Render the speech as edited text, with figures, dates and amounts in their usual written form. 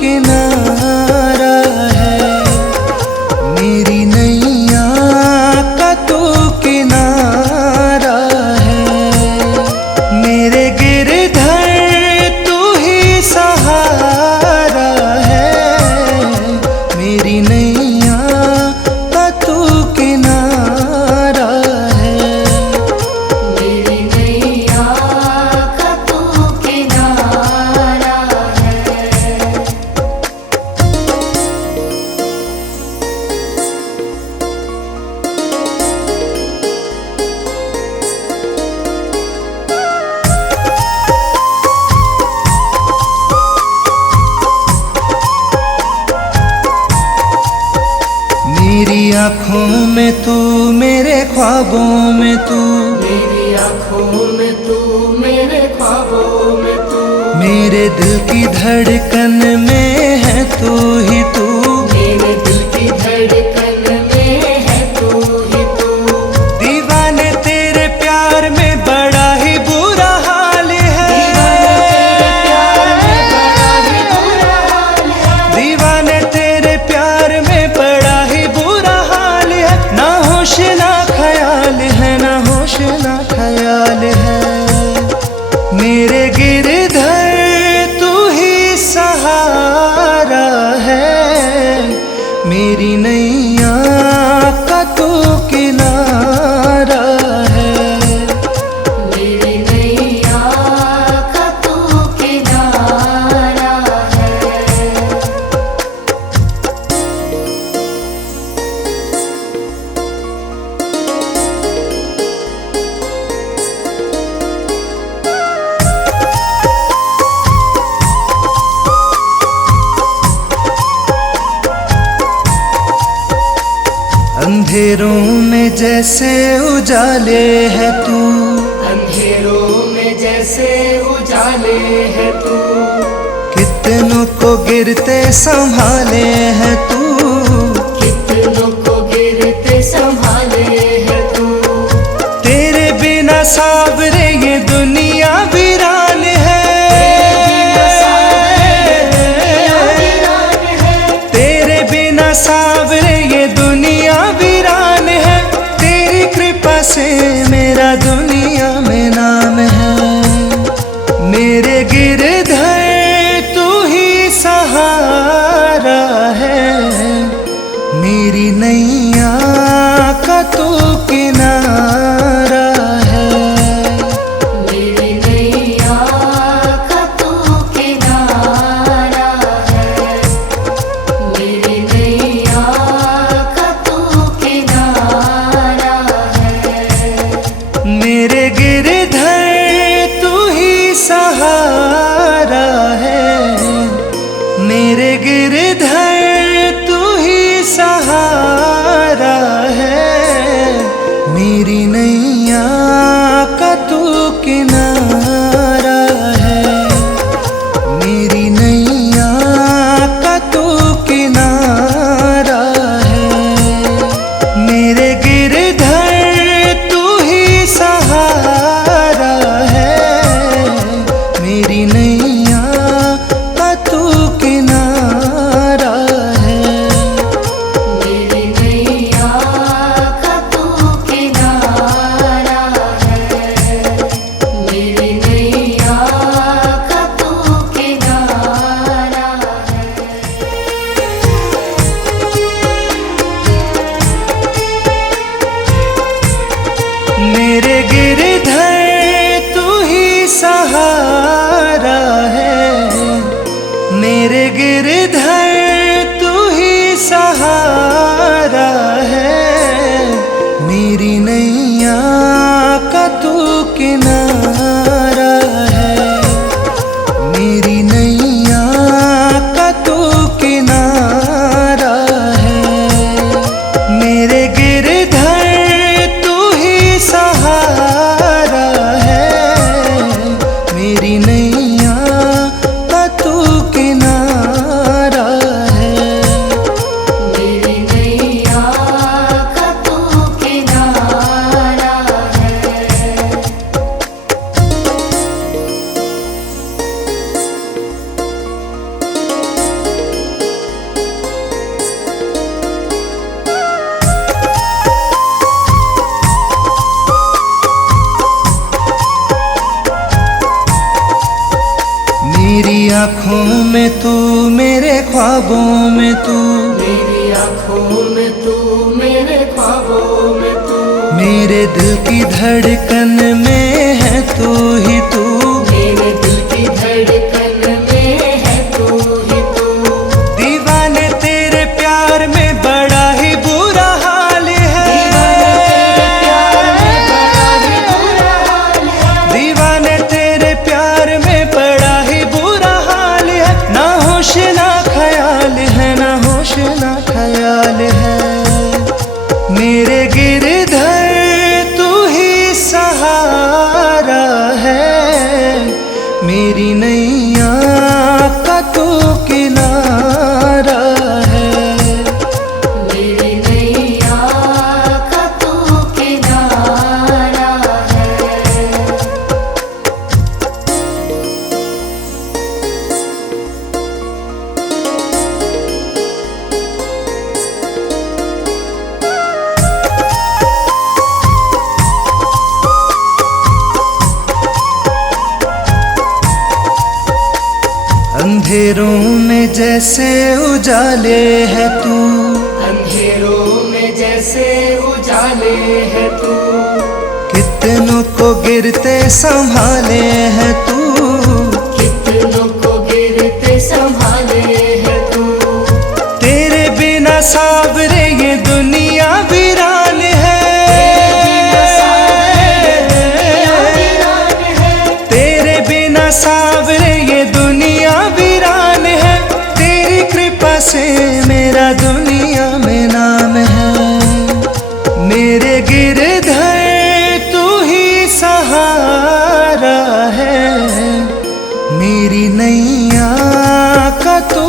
किनारा है। मेरी नैया का तू किनारा है। मेरे गिरधर तू ही सहारा है। मेरी नैया का तू किनारा है। मेरी नैया का तू किनारा है। मेरी आँखों में तू, मेरे ख्वाबों में तू, मेरी आँखों में तू, मेरे ख्वाबों में तू, मेरे दिल की धड़कन में है तू ही तू। मेरे दिल की धड़कन में है तू ही तू। दीवाने तेरे प्यार में बड़ा ही बुरा हाल है। दीवाने तेरे प्यार में बड़ा ही बुरा हाल है। ना होश ना ख्याल है, ना होश ना ख्याल है। मेरे गिरधर तू ही सहारा है। मेरी नैया का तू किनारा है। मेरी नैया का तू किनारा है। अंधेरों में जैसे उजाले है तू, अंधेरों में जैसे उजाले है तू, कितनों को गिरते संभाले है तू। कितनों को गिरते संभाले है तू। तेरे बिना सावरे ये दुनिया वीरान है। तेरे बिना सावरे ये दुनिया वीरान है। तेरी कृपा से मेरा दुनिया में नाम है। मेरे गिरधर तू ही सहारा है। मेरी नैया का तू किनारा है। मेरी नैया का तू किनारा है। मेरी नैया का तू किनारा है। मेरे गिरधर तू ही सहारा है। मेरे गिरधर तू ही सहारा है। मेरी नैया का तू किनारा है। मेरी नैया का तू किनारा है। मेरे गिरधर तू ही सहारा है। मेरी नैया का तू किनारा है। मेरी नैया का तू किनारा है। मेरी नैया का तू किनारा है। मेरे गिरधर तू ही सहारा है। मेरे गिरधर तू ही सहारा है। मेरी नैया का तू किनारा है। मेरी नैया का तू किनारा है। मेरे गिरधर तू ही सहारा है। मेरी नैया का तू किनारा है। मेरी नैया का तू किनारा है। मेरी आँखों में तू, मेरे ख्वाबों में तू, मेरी आँखों में तू, मेरे ख्वाबों में तू, मेरे दिल की धड़कन में है तू ही तू, मेरे दिल की धड़कन में है तू ही तू। दीवाने तेरे प्यार में बड़ा ही बुरा हाल है, दीवाने तेरे प्यार में बड़ा ही बुरा हाल है, ना होश ना ख्याल है, ना होश ना ख्याल है। मेरे गिरधर तू ही सहारा है, मेरी नैया का तू किनारा है। मेरी नैया का तू किनारा है। अंधेरों में जैसे उजाले है तू, अंधेरों में जैसे उजाले है तू, कितनों को गिरते संभाले है तू, कितनों को गिरते संभाले है तू। तेरे बिना सावरे ये दुनिया वीरान है, तेरे बिना सावरे ये दुनिया वीरान है, तेरी कृपा से मेरा दुनिया में नाम है। मेरे गिरधर तू ही सहारा है, मेरी नैया का तू